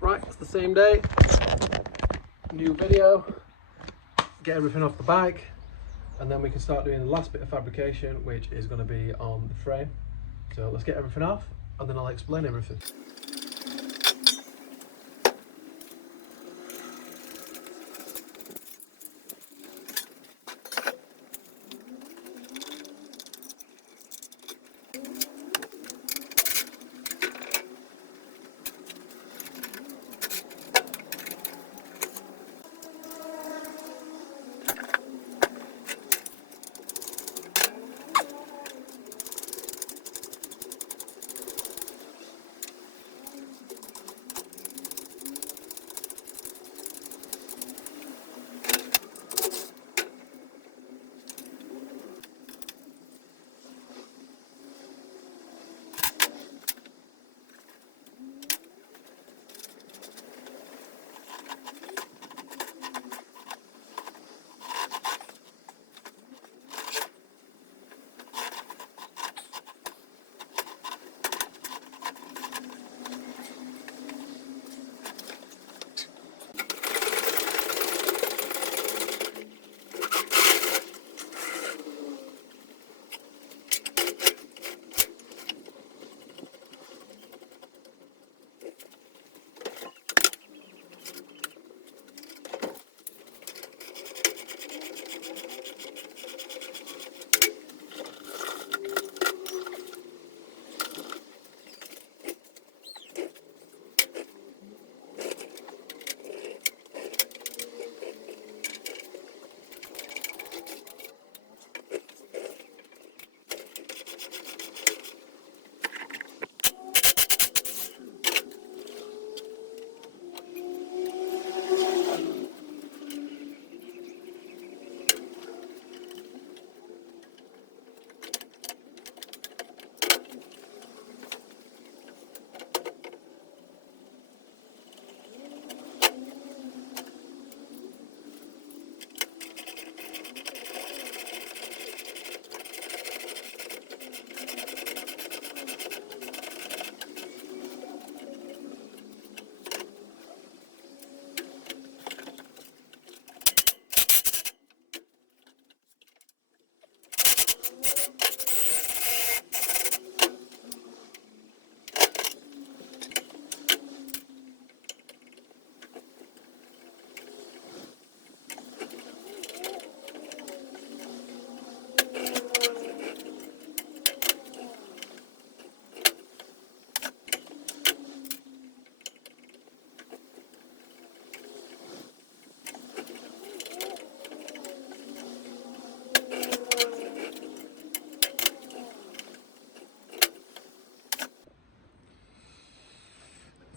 Right, it's the same day, new video, get everything off the bike, and then we can start doing the last bit of fabrication, which is going to be on the frame. So let's get everything off, and then I'll explain everything.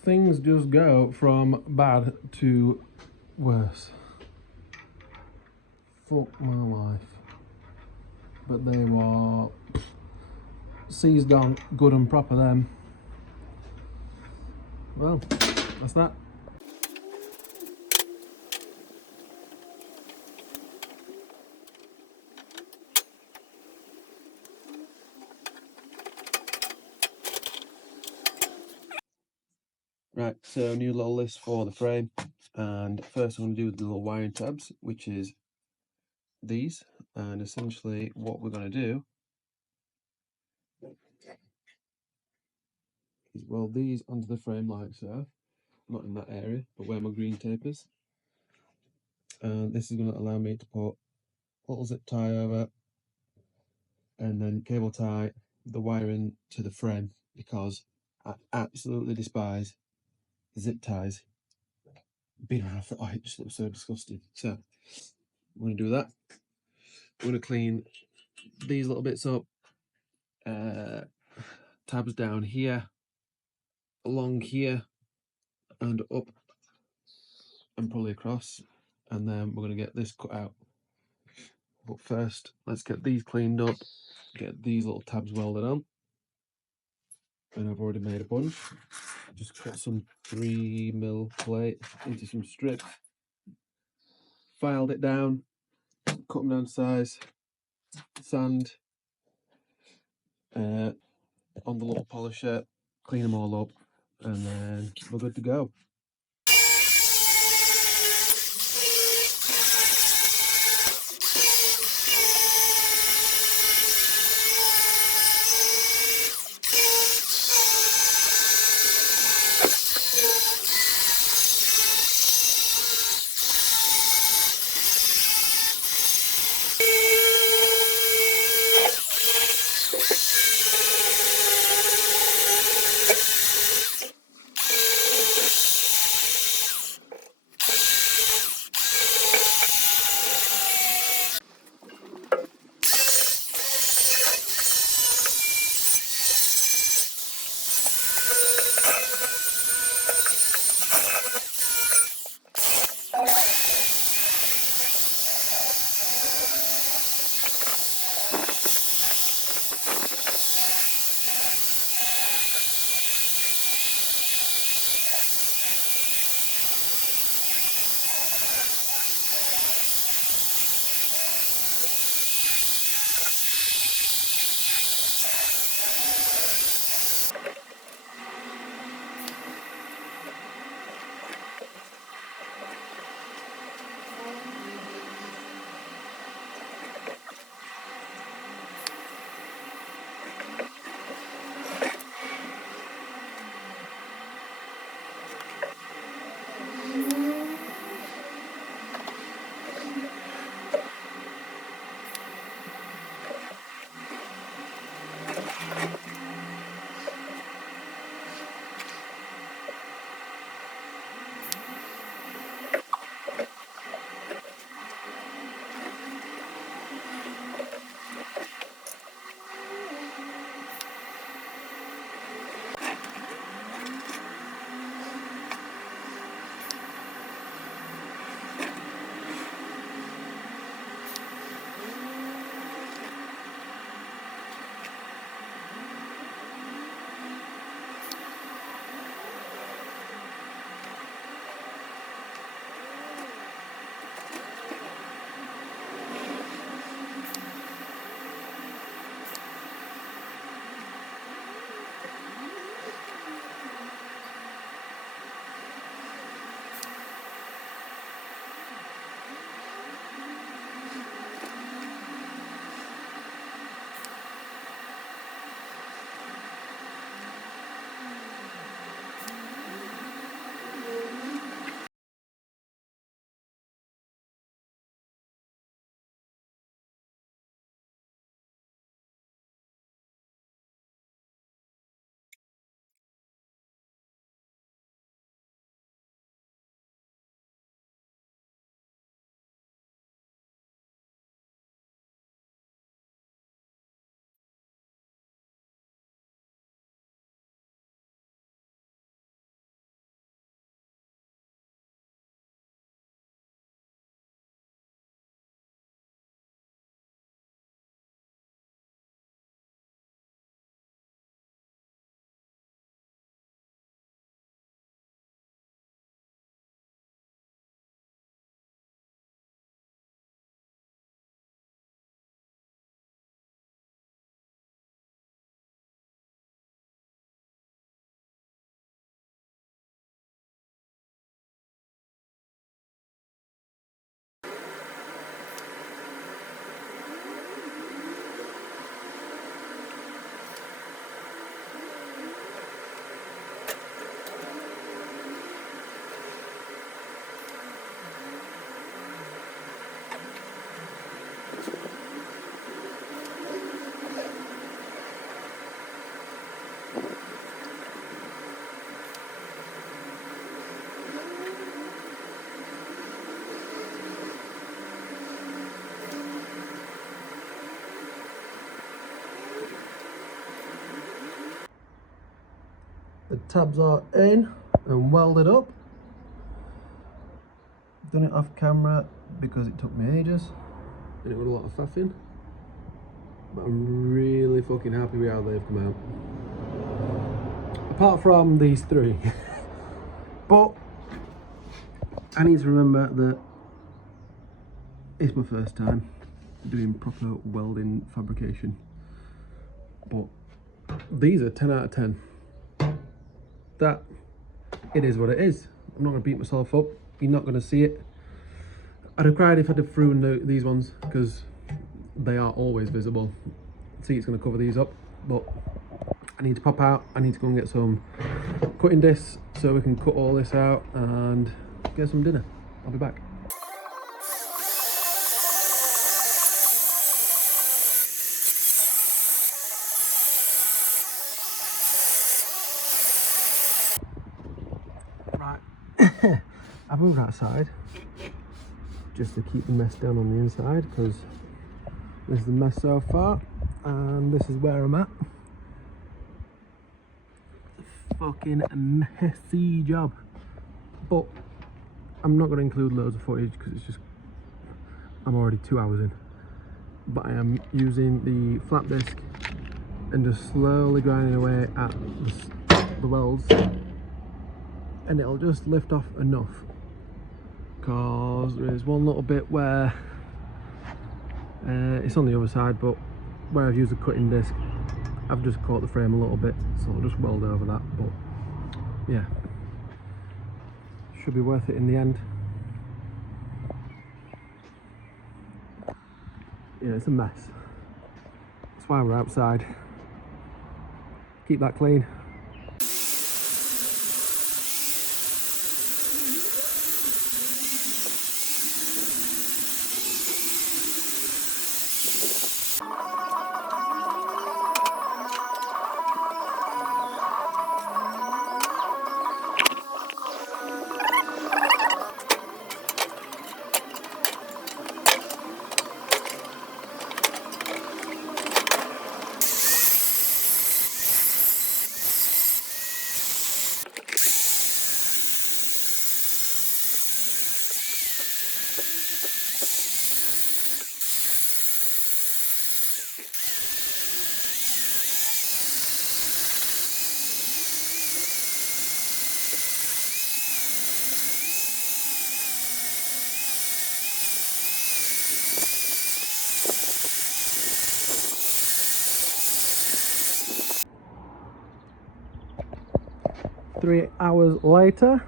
Things just go from bad to worse. Fuck my life. But they were seized on good and proper then. Well, that's that. Right, so new little list for the frame, and first I'm going to do the little wiring tabs, which is these, and essentially what we're going to do is weld these onto the frame like so, not in that area, but where my green tape is, and this is going to allow me to put a little zip tie over, and then cable tie the wiring to the frame, because I absolutely despise zip ties being around for, oh, it just looks so disgusting. So I'm going to do that. I'm going to clean these little bits up, tabs down here, along here, and up, and probably across, and then we're going to get this cut out. But first, let's get these cleaned up, get these little tabs welded on, and I've already made a bunch. Just cut some 3mm plate into some strips, filed it down, cut them down to size, sand on the little polisher, clean them all up, and then we're good to go. tabs are in and welded up. Done it off camera because it took me ages and it was a lot of faffing, but I'm really fucking happy with how they've come out. Apart from these three. But I need to remember that it's my first time doing proper welding fabrication. But these are 10 out of 10. That, it is what it is. I'm not going to beat myself up. You're not going to see it. I'd have cried if I'd have thrown these ones because they are always visible. See, it's going to cover these up, but I need to pop out. I need to go and get some cutting discs so we can cut all this out and get some dinner. I'll be back. Right, I've moved outside just to keep the mess down on the inside because this is the mess so far and this is where I'm at. Fucking messy job, but I'm not going to include loads of footage because it's just, I'm already 2 hours in, but I am using the flap disc and just slowly grinding away at the welds, and it'll just lift off enough because there is one little bit where it's on the other side, but where I've used the cutting disc I've just caught the frame a little bit, so I'll just weld over that. But yeah, should be worth it in the end. Yeah, it's a mess. That's why we're outside. Keep that clean. Three hours later,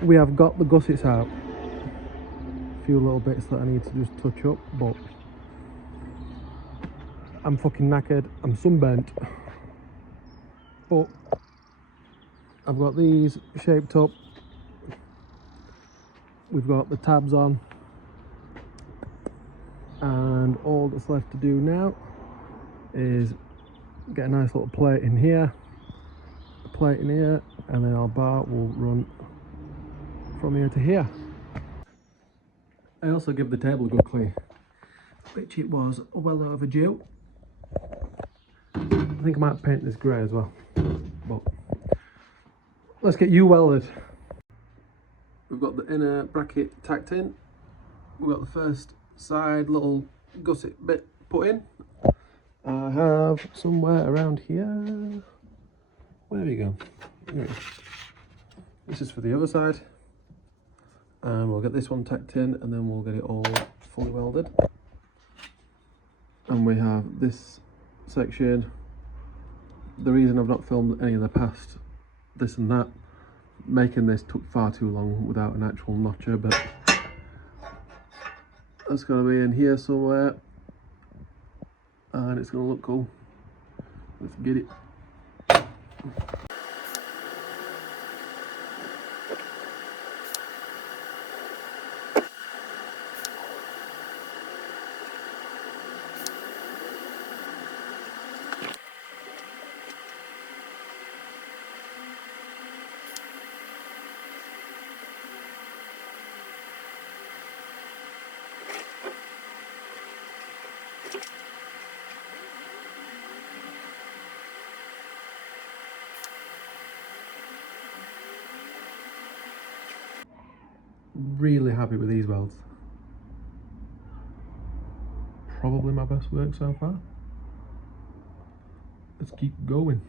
we have got the gussets out. A few little bits that I need to just touch up, but I'm fucking knackered, I'm sunburnt. But I've got these shaped up, we've got the tabs on, and all that's left to do now is get a nice little plate in here, a plate in here, and then our bar will run from here to here. I also give the table a good clean, which it was well overdue. I think I might paint this grey as well, but let's get you welded. We've got the inner bracket tacked in, we've got the first side little gusset bit put in. I have somewhere around here, where do you go? Here it is. This is for the other side, and we'll get this one tacked in and then we'll get it all fully welded. And we have this section. The reason I've not filmed any of the past this and that, making this took far too long without an actual notcher, but that's going to be in here somewhere and it's going to look cool. Let's get it. Really happy with these welds. Probably my best work so far. Let's keep going.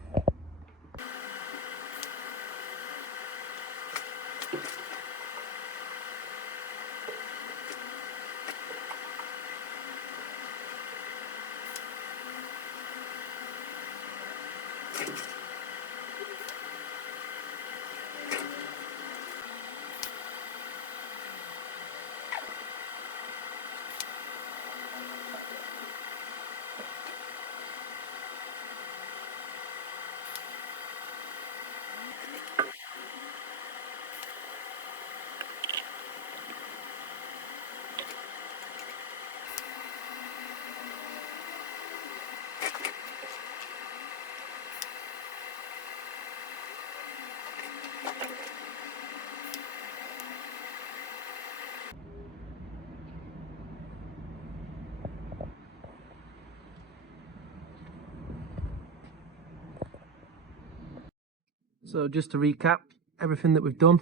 So just to recap everything that we've done,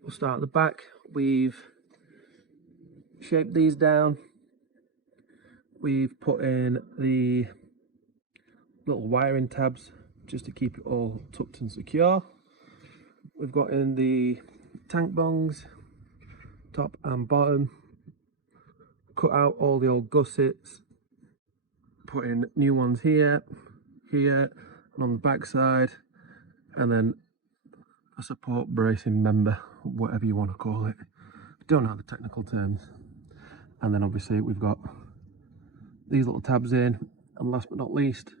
we'll start at the back. We've shaped these down. We've put in the little wiring tabs just to keep it all tucked and secure. We've got in the tank bongs, top and bottom. Cut out all the old gussets. Put in new ones here, here, and on the back side. And then a support bracing member, whatever you want to call it. Don't know the technical terms. And then obviously we've got these little tabs in, and last but not least,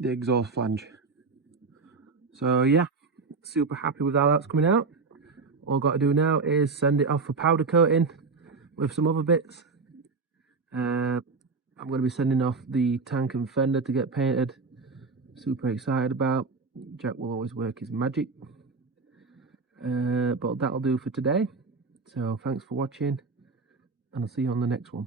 the exhaust flange. So yeah, super happy with how that's coming out. All I've got to do now is send it off for powder coating with some other bits. I'm going to be sending off the tank and fender to get painted. Super excited about. Jack will always work his magic. But that'll do for today. So thanks for watching, and I'll see you on the next one.